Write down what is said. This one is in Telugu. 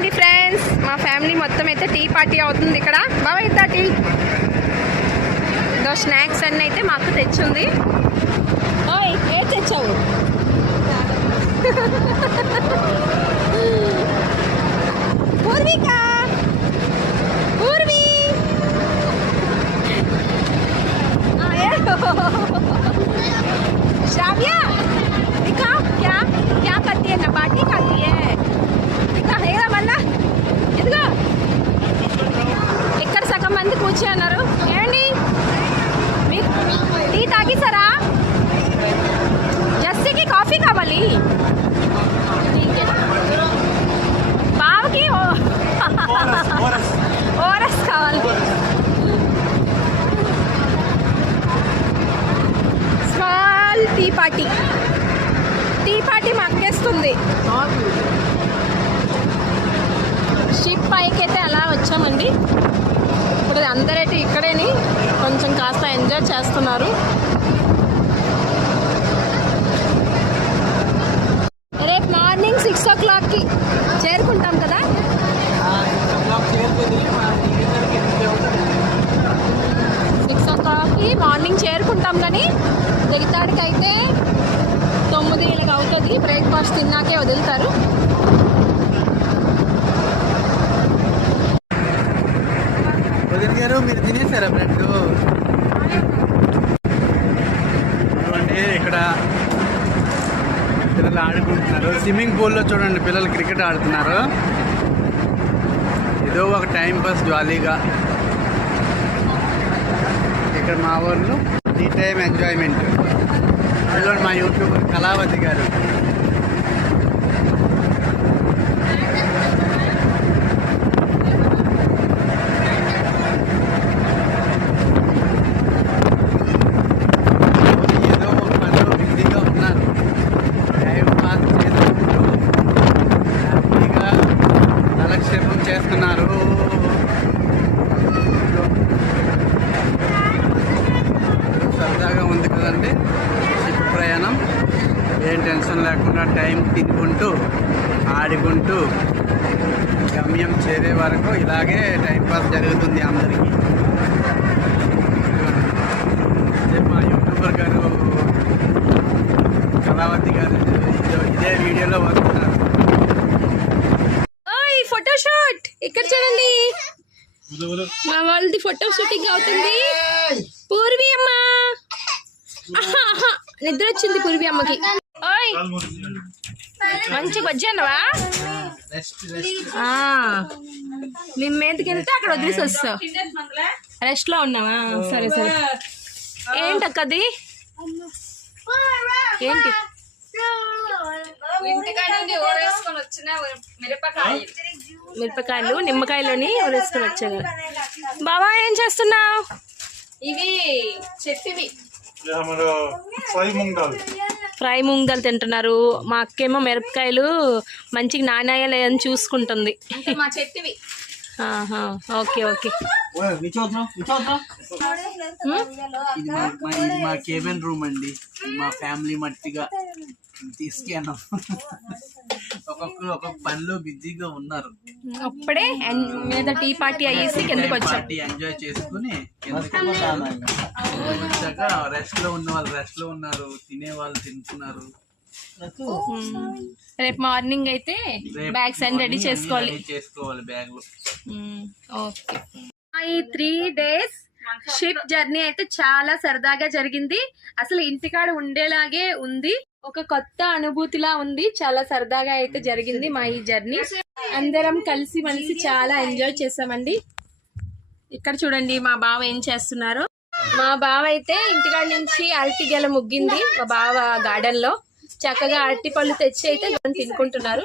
ఇదిగోండి ఫ్రెండ్స్, మా ఫ్యామిలీ మొత్తం అయితే టీ పార్టీ అవుతుంది ఇక్కడ. బాబా ఇద్దా టీ. ఇదో స్నాక్స్ అన్నీ అయితే మాకు తెచ్చింది. ఓయ్ ఏ తెచ్చావు? పూర్విక, పూర్వి श्राव्या दिखा क्या क्या करती है, नबाटी खाती है. दिखा हेगा मल्ला इदिगो ఇక్కడ సగం మంది కూర్చొని ఉన్నారు. ఏమండి మీకు టీ తాగిస్తారా? జస్సీకి కాఫీ కావాలి, బావకి ఓఆర్ఎస్ కావాలి. స్మాల్ టీ పార్టీ మక్కేస్తుంది. షిప్ పైకి అయితే అలా వచ్చామండి. ఇప్పుడు అందరైతే ఇక్కడేని కొంచెం కాస్త ఎంజాయ్ చేస్తున్నారు. రేపు మార్నింగ్ 6 o'clockకి చేరుకుంటాం కదా. 6 o'clockకి మార్నింగ్ చేరుకుంటాం, కానీ దిగుతాడికి అయితే 9 అవుతుంది. బ్రేక్ఫాస్ట్ తిన్నాకే వదులుతారు. గారు మీరు తినేసారా ఫ్రెండ్? చూడండి ఇక్కడ పిల్లలు ఆడుకుంటున్నారు. స్విమ్మింగ్ పూల్లో చూడండి పిల్లలు క్రికెట్ ఆడుతున్నారు. ఏదో ఒక టైం పాస్ జాలీగా. ఇక్కడ మా ఊర్లో ఈ టైం ఎంజాయ్మెంట్. చూడండి మా యూట్యూబర్ కళావతి గారు. చేస్తున్నారు. సరదాగా ఉంది కదండి ఇప్పుడు ప్రయాణం. ఏం టెన్షన్ లేకుండా టైం తినుకుంటూ ఆడుకుంటూ గమ్యం చేరే వరకు ఇలాగే టైంపాస్ జరుగుతుంది అందరికీ. మా యూట్యూబర్ గారు కళావతి గారు ఇదే వీడియోలో వస్తున్నారు. ఫోటోషూట్ ఇక్కడ చూడండి, మా వాళ్ళది ఫోటో షూటింగ్ అవుతుంది. పూర్వి అమ్మ నిద్ర వచ్చింది పూర్వి అమ్మకి. ఓయ్ మంచిగా వచ్చానవా? మేము మీదకి వెళ్తే అక్కడ వదిలేసి వస్తావు. రెస్ట్ లో ఉన్నావా? సరే సరే. ఏంటక్కది? ఏంటి? మిరపకాయలు నిమ్మకాయలోని ఊరేసుకొని వచ్చాను. బాబా ఏం చేస్తున్నావు? ఇవి చెప్పివి ఫ్రై మూంగ్ దాల్ తింటున్నారు. మా అక్కేమో మిరపకాయలు మంచిగా నాణ్యాలే అని చూసుకుంటుంది. మా చెట్టువి. Okay okay. మా కేబిన్ రూమ్ అండి. మా ఫ్యామిలీ మట్టిగా తీసుకెళ్ళాం. ఒక్కొక్కరు ఒక్కొక్క పనిలో బిజీగా ఉన్నారు. అప్పుడే మీద టీ పార్టీ అయ్యేసి కిందకి వచ్చాం. ఎంజాయ్ చేసుకుని వచ్చాక రెస్ట్ లో ఉన్న వాళ్ళు రెస్ట్ లో ఉన్నారు, తినే వాళ్ళు తింటున్నారు. రేపు మార్నింగ్ అయితే బ్యాగ్స్ అన్ని రెడీ చేసుకోవాలి బ్యాగ్ లో. ఓకే. ఈ 3 days షిప్ జర్నీ అయితే చాలా సరదాగా జరిగింది. అసలు ఇంటికాడ ఉండేలాగే ఉంది. ఒక కొత్త అనుభూతిలా ఉంది. చాలా సరదాగా అయితే జరిగింది మా ఈ జర్నీ. అందరం కలిసి మలిసి చాలా ఎంజాయ్ చేసామండి. ఇక్కడ చూడండి మా బావ ఏం చేస్తున్నారు. మా బావ అయితే ఇంటికాడ నుంచి అరటి గెల ముగ్గింది. మా బావ గార్డెన్ లో చక్కగా అరటి పళ్ళు తెచ్చి అయితే తినుకుంటున్నారు.